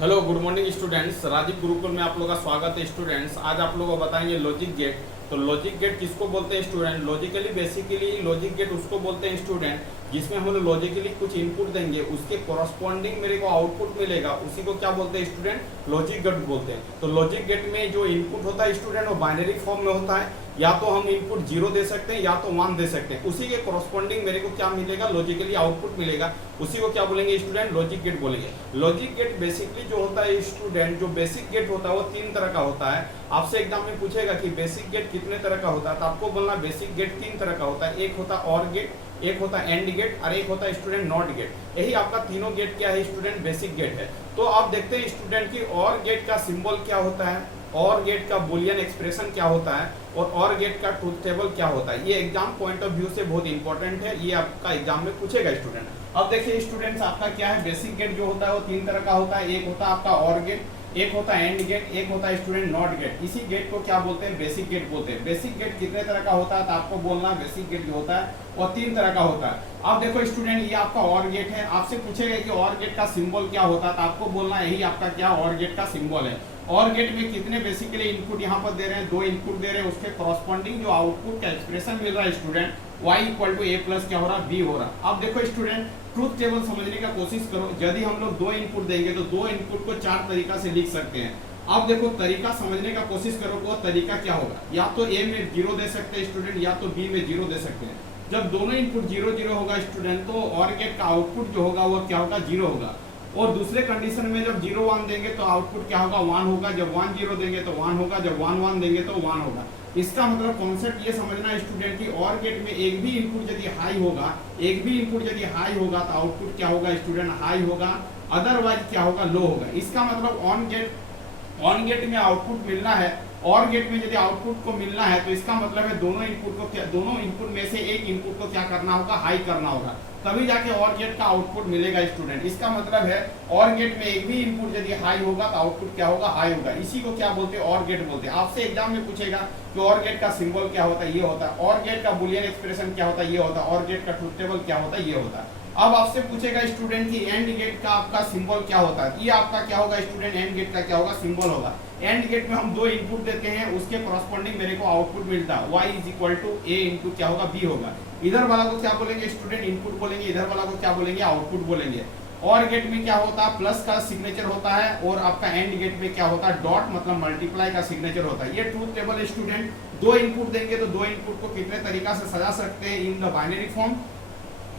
Hello good morning students, Rajiv Gurukul में आप लोगों का स्वागत है। स्टूडेंट्स आज आप लोगों को बताएंगे लॉजिक गेट। तो लॉजिक गेट किसको बोलते हैं student? Logically basically logic gate उसको बोलते हैं स्टूडेंट जिसमें हम लोग लॉजिकली कुछ इनपुट देंगे, उसके कॉरस्पॉन्डिंग मेरे को आउटपुट मिलेगा, उसी को क्या बोलते हैं स्टूडेंट? लॉजिक गेट बोलते हैं। तो लॉजिक गेट में जो इनपुट होता है स्टूडेंट वो बाइनरी फॉर्म में होता है, या तो हम इनपुट 0 दे सकते हैं या तो 1 दे सकते हैं। उसी के कॉरस्पॉन्डिंग मेरे को क्या मिलेगा? लॉजिकली आउटपुट मिलेगा, उसी को क्या बोलेंगे स्टूडेंट? लॉजिक गेट बोलेंगे। लॉजिक गेट बेसिकली जो होता है स्टूडेंट, जो बेसिक गेट होता है वो 3 तरह का होता है। आपसे एग्जाम में पूछेगा कि बेसिक गेट कितने तरह का होता है, तो आपको बोलना बेसिक गेट 3 तरह का होता है। एक होता है ऑर गेट, एक होता है एंड गेट और एक होता है स्टूडेंट नॉट गेट। यही आपका तीनों गेट क्या है स्टूडेंट? बेसिक गेट है। तो आप देखते हैं स्टूडेंट की और गेट का सिंबल क्या होता है, और गेट का बुलियन एक्सप्रेशन क्या होता है, और गेट का ट्रूथ टेबल क्या होता है। ये एग्जाम पॉइंट ऑफ व्यू से बहुत इंपॉर्टेंट है, ये आपका एग्जाम में पूछेगा स्टूडेंट। अब देखिए स्टूडेंट्स, आपका क्या है बेसिक गेट जो होता है वो 3 तरह का होता है। एक होता है आपका और गेट, एक होता है एंड गेट, एक होता है स्टूडेंट नॉट गेट। इसी गेट को क्या बोलते हैं? बेसिक गेट बोलते हैं। बेसिक गेट कितने तरह का होता है, तो आपको बोलना बेसिक गेट जो होता है वो 3 तरह का होता है। अब देखो स्टूडेंट, ये आपका और गेट है। आपसे पूछेगा कि और गेट का सिंबल क्या होता है, तो आपको बोलना यही आपका क्या और गेट का सिंबल है। और गेट में कितने बेसिकली इनपुट यहाँ पर दे रहे हैं? 2 इनपुट दे रहे हैं, उसके कॉरस्पॉन्डिंग जो आउटपुट का एक्सप्रेशन मिल रहा है student, y equal to A plus क्या हो रहा है? b हो रहा। अब देखो स्टूडेंट, ट्रूथ टेबल समझने का कोशिश करो। यदि हम लोग 2 इनपुट देंगे तो 2 इनपुट को 4 तरीका से लिख सकते हैं। अब देखो तरीका समझने का कोशिश करो, वो तरीका क्या होगा? या तो ए में 0 दे सकते हैं स्टूडेंट, या तो बी में 0 दे सकते हैं। जब दोनों इनपुट 0 0 होगा स्टूडेंट, तो और गेट का आउटपुट जो होगा वो क्या होगा? 0 होगा। और दूसरे कंडीशन में जब 0 1 देंगे तो आउटपुट क्या होगा? 1 होगा। जब 1 0 देंगे तो 1 होगा, जब 1 1 देंगे तो 1 होगा। इसका मतलब कॉन्सेप्ट ये समझना स्टूडेंट की और गेट में एक भी इनपुट यदि हाई होगा, एक भी इनपुट यदि हाई होगा तो आउटपुट क्या होगा स्टूडेंट? हाई होगा, अदरवाइज क्या होगा? लो होगा। इसका मतलब ऑन गेट में आउटपुट मिलना है, और गेट में यदि आउटपुट को मिलना है तो इसका मतलब है दोनों इनपुट में से एक इनपुट को क्या करना होगा? हाई करना होगा, तभी जाके और गेट का आउटपुट मिलेगा स्टूडेंट। इसका मतलब है और गेट में एक भी इनपुट यदि हाई होगा तो आउटपुट क्या होगा? हाई होगा। इसी को क्या बोलते हैं? और गेट बोलते हैं। आपसे एग्जाम में पूछेगा कि और गेट का सिंबल क्या होता है? ये होता है। और गेट का बुलियन एक्सप्रेशन क्या होता है? ये होता है। और गेट का ट्रूथ टेबल क्या होता है? ये होता है। अब आपसे पूछेगा स्टूडेंट की एंड गेट का आपका सिंबल क्या होता है? ये आपका क्या होगा स्टूडेंट? एंड गेट का क्या होगा? सिंबल होगा। एंड गेट में हम 2 इनपुट देते हैं, उसके कॉरस्पॉन्डिंग मेरे को आउटपुट मिलता है, y is equal to A into क्या होगा? b होगा। इधर वाला को क्या बोलेंगे स्टूडेंट? इनपुट बोलेंगे। इधर वाला को क्या बोलेंगे? आउटपुट बोलेंगे। और गेट में क्या होता है? प्लस का सिग्नेचर होता है, और आपका एंड गेट में क्या होता है? डॉट मतलब मल्टीप्लाई का सिग्नेचर होता है। ये ट्रूथ टेबल स्टूडेंट। 2 इनपुट देंगे तो 2 इनपुट को कितने तरीका से सजा सकते हैं? इन द बाइनरी फॉर्म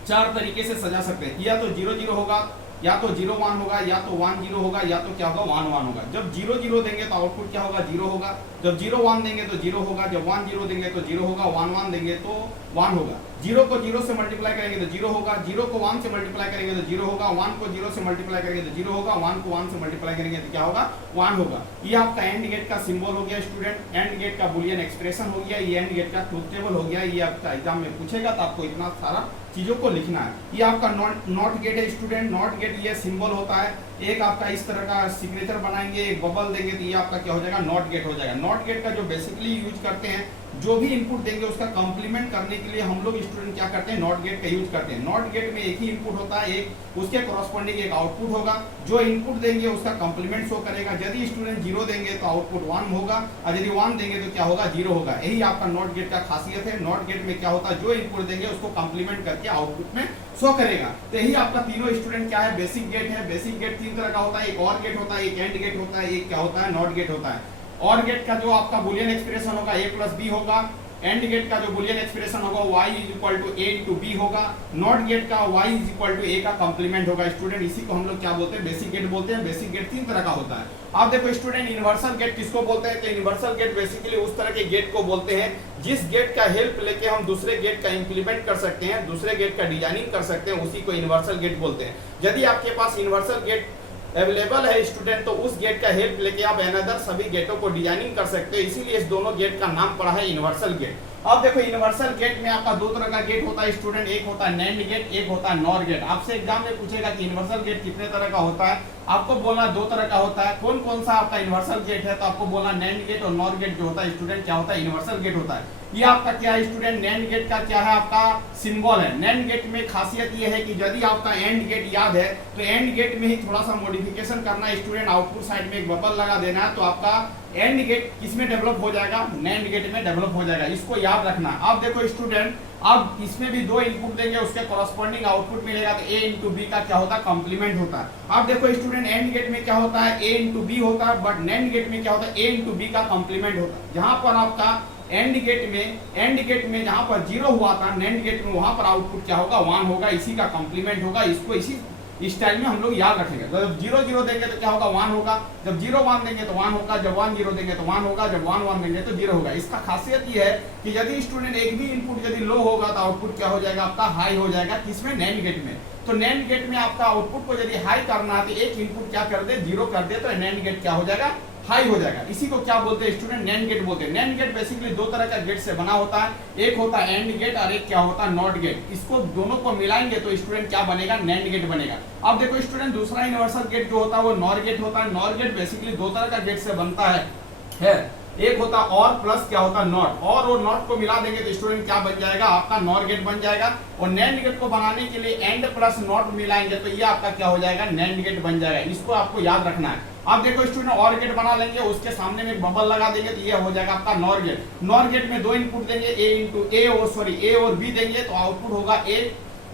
4 तरीके से सजा सकते हैं। या तो 0 0 होगा, या तो 0 1 होगा, या तो 1 0 होगा, या तो क्या होगा? 1 1 होगा। जब 0 0 देंगे तो आउटपुट क्या होगा? 0 होगा। जब 0 1 देंगे तो 0 होगा। जब 1 0 देंगे तो 0 होगा। 1 1 देंगे तो 1 होगा। 0 को 0 से मल्टीप्लाई करेंगे तो 0 होगा। 0 को 1 से मल्टीप्लाई करेंगे तो 0 होगा। 1 को 0 से मल्टीप्लाई करेंगे तो 0 होगा। 1 को 1 से मल्टीप्लाई करेंगे तो क्या होगा? 1 होगा। ये आपका एंड गेट का सिंबल हो गया स्टूडेंट। एंड गेट का बुलियन एक्सप्रेशन हो गया। ये एंड गेट का ट्रूथ टेबल हो गया। ये आपका एग्जाम में पूछेगा तो आपको इतना सारा चीजों को लिखना है। ये आपका नॉट गेट है स्टूडेंट। नॉट गेट ये सिंबल होता है। एक आपका इस तरह का सिग्नेचर बनाएंगे, एक बबल देंगे तो ये आपका क्या हो जाएगा? नॉट गेट हो जाएगा। नॉट गेट का जो बेसिकली यूज करते हैं, जो भी इनपुट देंगे उसका कंप्लीमेंट करने के लिए हम लोग स्टूडेंट क्या करते हैं? नॉट गेट का यूज करते हैं। नॉट गेट में एक ही इनपुट होता है, एक उसके कॉरस्पॉन्डिंग एक आउटपुट होगा। जो इनपुट देंगे उसका कंप्लीमेंट शो करेगा। यदि स्टूडेंट 0 देंगे तो आउटपुट 1 होगा, और यदि 1 देंगे तो क्या होगा? 0 होगा। यही आपका नॉट गेट का खासियत है। नॉट गेट में क्या होता है? जो इनपुट देंगे उसको कंप्लीमेंट करके आउटपुट में शो करेगा। तो यही आपका तीनों स्टूडेंट क्या है? बेसिक गेट है। बेसिक गेट 3 तरह का होता है। एक और गेट होता है, एक एंड गेट होता है, एक क्या होता है? नॉट गेट होता है। और गेट का जो आपका बुलियन एक्सप्रेशन होगा a प्लस b होगा। एंड गेट का जो बुलियन एक्सप्रेशन होगा y is equal to a into b होगा। नॉट गेट का y is equal to a का कंप्लीमेंट होगा स्टूडेंट। इसी को हम लोग क्या बोलते हैं? बेसिक गेट बोलते हैं। बेसिक गेट 3 तरह का होता है। आप देखो स्टूडेंट, यूनिवर्सल गेट किसको बोलते हैं? तो यूनिवर्सल गेट बेसिकली उस तरह के गेट को बोलते हैं जिस गेट का हेल्प लेके हम दूसरे गेट का इंप्लीमेंट कर सकते हैं, दूसरे गेट का डिजाइनिंग कर सकते हैं, उसी को यूनिवर्सल गेट बोलते हैं। यदि आपके पास यूनिवर्सल गेट अवेलेबल है स्टूडेंट तो उस गेट का हेल्प लेके आप अनदर सभी गेटों को डिजाइनिंग कर सकते हो। इसीलिए इस दोनों गेट का नाम पड़ा है यूनिवर्सल गेट। अब देखो यूनिवर्सल गेट में आपका दो तरह का गेट होता है स्टूडेंट, एक होता है नैंड गेट, एक होता है नॉर गेट। आपसे एग्जाम में पूछेगा कि यूनिवर्सल गेट कितने तरह का होता है, आपको बोलना दो तरह का होता है। कौन कौन सा आपका यूनिवर्सल गेट है, तो आपको बोलना नैंड गेट और नॉर गेट जो होता है स्टूडेंट क्या होता है, यूनिवर्सल गेट होता है। ये आपका क्या है स्टूडेंट, नैंड गेट का क्या है आपका सिंबल है। नैंड गेट में खासियत ये है कि यदि आपका एंड गेट याद है तो एंड गेट में ही थोड़ा सा मॉडिफिकेशन करना है स्टूडेंट, आउटपुट साइड में एक बबल लगा देना है, तो आपका एंड गेट किसमें डेवलप हो जाएगा, नैंड गेट में डेवलप हो जाएगा। इसको याद रखना। अब देखो स्टूडेंट, अब इसमें भी दो इनपुट देंगे, उसके कॉरस्पॉन्डिंग आउटपुट मिलेगा, तो ए इंटू बी का क्या होता है, कॉम्प्लीमेंट होता है। अब देखो स्टूडेंट, एंड गेट में क्या होता है, ए इंटू बी होता है, बट नैंड गेट में क्या होता है, ए इंटू बी का कॉम्प्लीमेंट होता है। जहां पर आपका एंड गेट में जहां पर 0 हुआ था, नैंड गेट में वहां पर आउटपुट क्या होगा, 1 होगा, इसी का कॉम्प्लीमेंट होगा। इसको इसी स्टाइल में हम लोग याद रखेंगे। तो जब 0 0 देंगे तो क्या होगा, 1 होगा, जब 0 1 देंगे तो 1 होगा, जब 1 0 देंगे तो 1 होगा, जब 1 1 देंगे तो 0 होगा। इसका खासियत ये है कि यदि स्टूडेंट एक भी इनपुट यदि लो होगा तो आउटपुट क्या हो जाएगा, आपका हाई हो जाएगा। किसमें, नैंड गेट में। तो नैंड गेट में आपका आउटपुट को यदि हाई करना है तो एक इनपुट क्या कर दे, 0 कर दे, तो नैंड गेट क्या हो जाएगा, हाई हो जाएगा। इसी को क्या बोलते हैं स्टूडेंट, नैंड गेट बोलते हैं। नैंड गेट बेसिकली दो तरह का गेट से बना होता है, एक होता है एंड गेट और एक क्या होता है, नॉट गेट। इसको दोनों को मिलाएंगे तो स्टूडेंट क्या बनेगा, नैंड गेट बनेगा। अब देखो स्टूडेंट, दूसरा यूनिवर्सल गेट जो होता है वो नॉर गेट होता है। नॉर गेट बेसिकली दो तरह का गेट से बनता है। एक होता और प्लस क्या होता है, नॉट। और नॉट को मिला देंगे तो स्टूडेंट क्या बन जाएगा, आपका नॉर गेट बन जाएगा। और नैंड गेट को बनाने के लिए एंड प्लस नॉट मिलाएंगे तो ये आपका क्या हो जाएगा, नैंड गेट बन जाएगा। इसको आपको याद रखना है। अब देखो स्टूडेंट, और गेट बना लेंगे, उसके सामने में एक बबल लगा देंगे तो ये हो जाएगा आपका नॉर गेट। नॉर गेट में दो इनपुट देंगे, ए और बी देंगे, तो आउटपुट होगा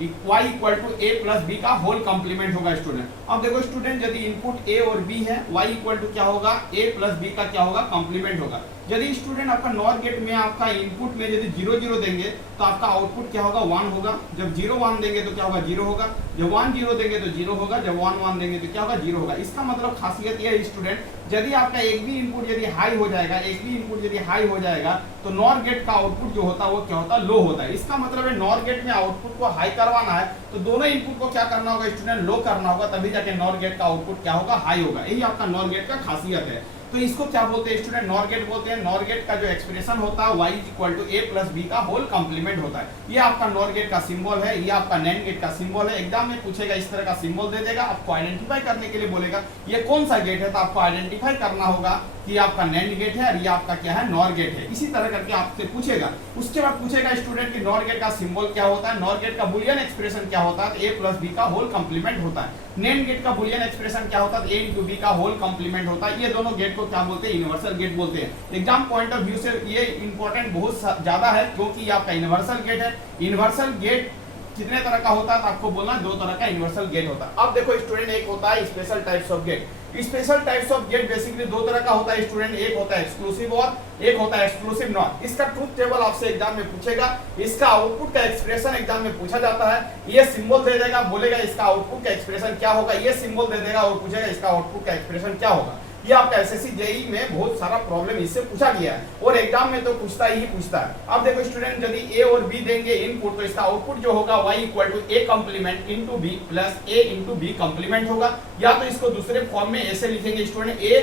y equal to A plus B का होल कॉम्प्लीमेंट होगा स्टूडेंट। अब देखो स्टूडेंट, यदि इनपुट ए और बी है, y इक्वल टू क्या होगा, ए प्लस बी का क्या होगा, कॉम्प्लीमेंट होगा। यदि स्टूडेंट आपका नॉर गेट में आपका इनपुट में यदि 0 0 देंगे तो आपका आउटपुट क्या होगा, 1 होगा। जब 0 1 देंगे तो क्या होगा, 0 होगा। जब 1 0 देंगे तो 0 होगा, जब 1 1 देंगे तो क्या होगा, 0 होगा। इसका मतलब खासियत यह है स्टूडेंट, यदि आपका एक भी इनपुट यदि हाई हो जाएगा, तो नॉर गेट का आउटपुट जो होता है वो क्या होता है, लो होता है। इसका मतलब है नॉर गेट में आउटपुट को हाई करवाना है तो दोनों इनपुट को क्या करना होगा स्टूडेंट, लो करना होगा, तभी जाके नॉर गेट का आउटपुट क्या होगा, हाई होगा। यही आपका नॉर गेट का खासियत है। तो इसको क्या बोलते हैं स्टूडेंट, नॉर गेट बोलते हैं। नॉर गेट का जो एक्सप्रेशन होता है y equal to A plus B का होल कॉम्प्लीमेंट होता है। ये आपका नॉर गेट का सिंबल है, ये आपका नैंड गेट का सिंबल है। एग्जाम में पूछेगा, इस तरह का सिंबल दे देगा, आपको आइडेंटिफाई करने के लिए बोलेगा ये कौन सा गेट है, तो आपको आइडेंटिफाई करना होगा कि आपका नैंड गेट है और ये आपका क्या है, नॉर गेट है। इसी तरह करके आपसे पूछेगा। उसके बाद पूछेगा स्टूडेंट कि नॉर गेट का सिंबल क्या होता है, नॉर गेट का बुलियन एक्सप्रेशन क्या होता है, तो ए प्लस बी का होल कॉम्प्लीमेंट होता है। नैंड गेट का बुलियन एक्सप्रेशन क्या होता है, ए इंटू बी का होल कॉम्प्लीमेंट होता है। ये दोनों गेट को क्या बोलते हैं, यूनिवर्सल गेट बोलते हैं। एग्जाम पॉइंट ऑफ व्यू से ये इंपॉर्टेंट बहुत ज्यादा है, क्योंकि ये आपका यूनिवर्सल गेट है। यूनिवर्सल गेट कितने तरह का होता है, तो आपको बोलना दो तरह का यूनिवर्सल गेट होता है। अब देखो स्टूडेंट, एक होता है special types of gate. Special types of gate basically दो तरह का होता है स्टूडेंट, एक होता है एक्सक्लूसिव और एक होता है एक्सक्लूसिव नॉट। इसका ट्रूथ टेबल आपसे एग्जाम में पूछेगा, इसका आउटपुट का एक्सप्रेशन एग्जाम में पूछा जाता है। ये सिंबल दे देगा, बोलेगा इसका आउटपुट का एक्सप्रेशन क्या होगा, ये सिंबल दे देगा और पूछेगा इसका आउटपुट का एक्सप्रेशन क्या होगा। ये आपका एसएससी जेईई में बहुत सारा प्रॉब्लम इससे पूछा गया है और एग्जाम में तो पूछता है। अब देखो स्टूडेंट, यदि ए और बी देंगे इनपुट, तो इसका आउटपुट जो होगा y equal to A complement into B plus A into B complement होगा। या तो इसको दूसरे फॉर्म में ऐसे लिखेंगे स्टूडेंट, ए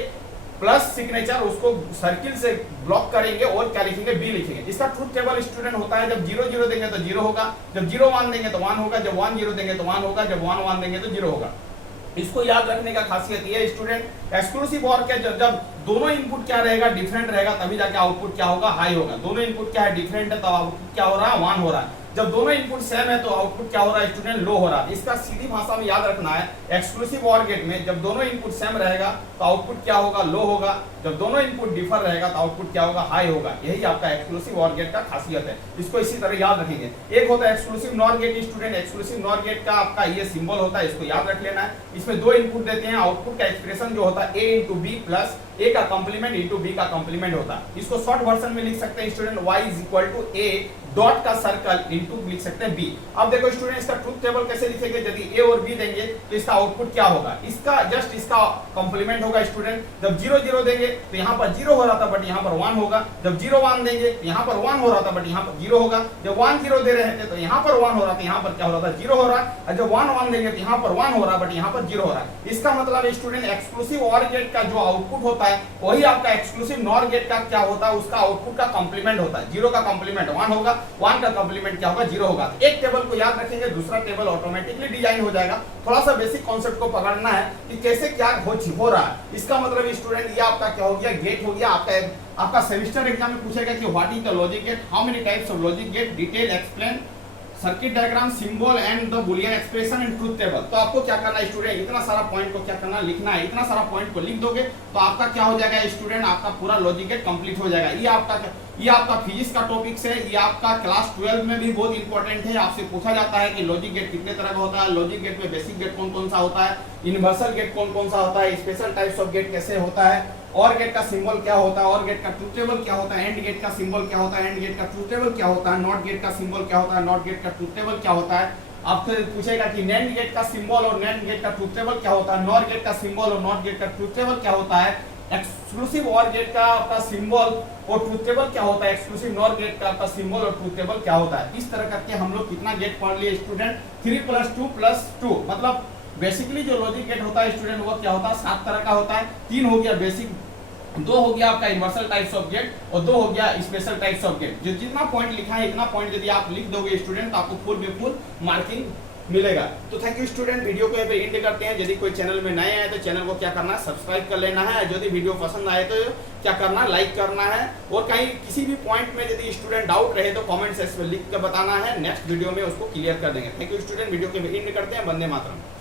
प्लस सिग्नेचर उसको सर्किल से ब्लॉक करेंगे और क्या लिखेंगे, बी लिखेंगे। इसका ट्रूथ टेबल स्टूडेंट होता है, जब 0 0 देंगे तो 0 होगा, जब 0 1 देंगे तो 1 होगा, जब 1 0 देंगे तो 1 होगा, जब 1 1 देंगे तो 0 होगा। इसको याद रखने का खासियत ये है स्टूडेंट, एक्सक्लूसिव और क्या, जब दोनों इनपुट क्या रहेगा, डिफरेंट रहेगा, तभी जाके आउटपुट क्या होगा, हाई होगा। दोनों इनपुट क्या है, डिफरेंट है, तो आउटपुट क्या हो रहा है, 1 हो रहा है। जब दोनों इनपुट सेम है तो आउटपुट क्या हो रहा है स्टूडेंट, लो हो रहा है। इसका सीधी भाषा में याद रखना है, एक्सक्लूसिव और गेट में जब दोनों इनपुट सेम रहेगा तो आउटपुट क्या होगा, लो होगा। जब दोनों इनपुट डिफर रहेगा तो आउटपुट क्या होगा, हाई होगा। यही आपका एक्सक्लूसिव और गेट का खासियत है, इसको इसी तरह याद रखेंगे। एक होता है exclusive NOR gate student, exclusive NOR gate का आपका ये सिंबल होता है, इसको याद रख लेना है। इसमें दो इनपुट देते हैं, आउटपुट का एक्सप्रेशन जो होता है A into B plus A का कॉम्प्लीमेंट इंटू बी का कॉम्प्लीमेंट होता है। इसको शॉर्ट वर्जन में लिख सकते हैं student, y is equal to A dot का सर्कल इनटू लिख सकते हैं बी। अब देखो स्टूडेंट इसका ट्रूथ टेबल कैसे लिखेंगे, यदि ए और बी देंगे तो इसका आउटपुट क्या होगा, इसका जस्ट इसका कॉम्प्लीमेंट होगा स्टूडेंट। जब 0 0 देंगे तो यहाँ पर 0 हो रहा था बट यहाँ पर 1 होगा, जब 0 1 देंगे तो यहाँ पर 1 हो रहा था बट यहाँ पर 0 होगा, जब 1 0 दे रहे थे तो यहाँ पर 1 हो रहा था, यहाँ पर क्या हो रहा था 0 हो रहा है, और जब 1 1 देंगे तो यहाँ पर 1 हो रहा है बट यहाँ पर 0 हो रहा है। इसका मतलब स्टूडेंट एक्सक्लूसिव ऑर गेट का जो आउटपुट होता है वही आपका एक्सक्लूसिव नॉर गेट का क्या होता है, उसका आउटपुट का कॉम्प्लीमेंट होता है। 0 का कॉम्प्लीमेंट 1 होगा, 1 का कॉम्प्लीमेंट क्या होगा 0 होगा। एक टेबल को याद रखेंगे, दूसरा टेबल ऑटोमेटिकली डिजाइन हो जाएगा। थोड़ा सा बेसिक कॉन्सेप्ट को पकड़ना है कि कैसे क्या हो रहा है। इसका मतलब स्टूडेंट ये आपका क्या हो गया, गेट हो गया। आपका सेमेस्टर एग्जाम में पूछेगा कि what is the logic gate, how many types of logic gate, detail explain, circuit diagram, symbol and the Boolean expression and truth table. तो आपको क्या करना है स्टूडेंट, इतना सारा पॉइंट को क्या करना लिखना है। इतना सारा पॉइंट को लिख दोगे तो आपका क्या हो जाएगा स्टूडेंट, आपका पूरा लॉजिक गेट कंप्लीट हो जाएगा। ये आपका फिजिक्स का टॉपिक्स है, ये आपका क्लास 12 में भी बहुत इंपॉर्टेंट है। आपसे पूछा जाता है कि लॉजिक गेट कितने तरह का होता है, लॉजिक गेट में बेसिक गेट कौन कौन सा होता है, यूनिवर्सल गेट कौन कौन सा होता है, स्पेशल टाइप्स ऑफ गेट कैसे होता है, और गेट का सिंबल क्या होता है, और गेट का ट्रूथ टेबल क्या होता है, एंड गेट का सिंबल क्या होता है, एंड गेट का ट्रूथ टेबल क्या होता है, नॉट गेट का सिंबल क्या होता है, नॉट गेट का ट्रूथ टेबल क्या होता है। आपसे पूछेगा कि नैंड गेट का सिंबल और नैंड गेट का ट्रूथ टेबल क्या होता है, नॉर गेट का सिंबल और नॉट गेट का ट्रूथ टेबल क्या होता है, एक्सक्लूसिव और गेट का आपका सिंबल और ट्रूथ टेबल क्या होता है, एक्सक्लूसिव नॉर गेट का आपका सिंबल और ट्रूथ टेबल क्या होता है। इस तरह करके हम लोग कितना गेट पढ़ लिए स्टूडेंट, 3 + 2 + 2। मतलब बेसिकली जो लॉजिक गेट होता है स्टूडेंट वो क्या होता है, 7 तरह का होता है। 3 हो गया बेसिक, 2 हो गया आपका यूनिवर्सल टाइप्स ऑफ गेट, और 2 हो गया स्पेशल टाइप्स ऑफ गेट। जो जितना पॉइंट लिखा है इतना पॉइंट यदि आप लिख दोगे स्टूडेंट तो आपको फुल मार्किंग मिलेगा। तो थैंक यू स्टूडेंट, वीडियो को यहाँ पे एंड करते हैं। यदि कोई चैनल में नए हैं तो चैनल को क्या करना है, सब्सक्राइब कर लेना है। यदि वीडियो पसंद आए तो क्या करना है, लाइक करना है। और कहीं किसी भी पॉइंट में यदि स्टूडेंट डाउट रहे तो कमेंट सेक्शन में लिख कर बताना है, नेक्स्ट वीडियो में उसको क्लियर कर देंगे। थैंक यू स्टूडेंट, वीडियो को एंड करते हैं। वंदे मातरम।